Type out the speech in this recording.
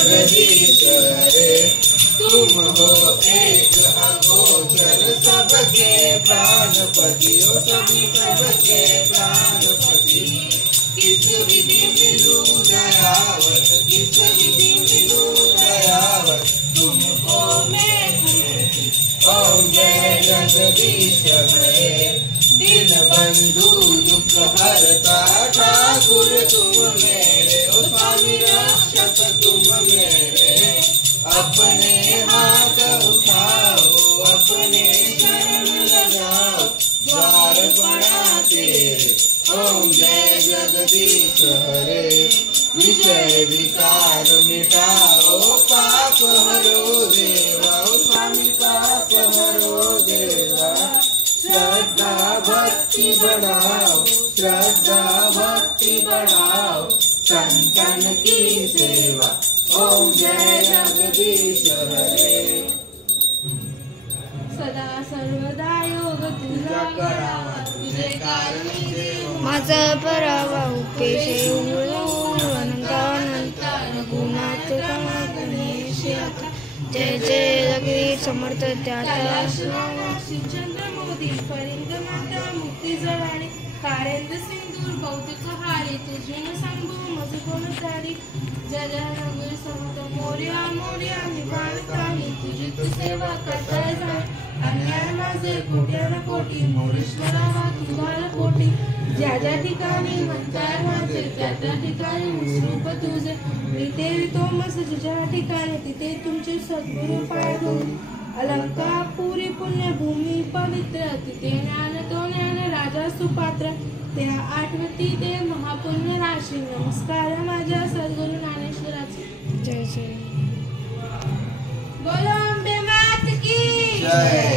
जगदीश हरे। तुम हो एक अगोचर सबके प्राणपति, ओ सभी सबके प्राणपति। किस विधि मिलूं दयावत, किस विधि मिलूं दयावत, तुमको मैं पूजती। ओम जय जगदीश हरे। दीन बंधु दुख हरता ठाकुर तुम मेरे, ओ स्वामी रक्षक तुम मेरे। अपने हाथ उठाओ, अपने शरण लगाओ, द्वार पड़ा तेरे। ओम जय जगदीश हरे। विषय विकार मिटाओ, पाप हरो देवा, ओ स्वामी पाप हरो देवा। श्रद्धा भक्ति बढ़ाओ, श्रद्धा भक्ति बढ़ाओ, संतन की सेवा। ओम जय जगदीश हरे। सदा सर्वदा योग तुझा करावा, तुझे कारणी देव माझा परावा उपेशे अनंत रघुनाथ गणेश। जय जय जगदीश समर्थ त्याचा शिवचंद्र मोदी परिंद माता मुक्ती जळाली। कारेंद्र सिंदूर भौतिक हारी, तुझे न सांगू मज कोण सारी। जय जय रघुवीर समर्थ मोरया मोरया निवारतानी, तुझी तू सेवा करताय जाय। अन्याय माझे कोट्यान कोटी, मोरेश्वरा तुझ्या कोटी। ज्या ज्या ठिकाणी म्हणताय माझे, त्या त्या ठिकाणी निस्रूप तुझे। इथे तोमस ज्या ठिकाणी, तिथे तुमचे सद्गुरु पाय धुवून। अलंकापुरी पुण्यभूमी पवित्र, तिथे ज्ञान तो ज्ञान राजा सुपात्र। त्या आठवती ते महापुण्य राशी, नमस्कार माझ्या सद्गुरु ज्ञानेश्वराचे। जय जय बोलो अंबे मात की जय।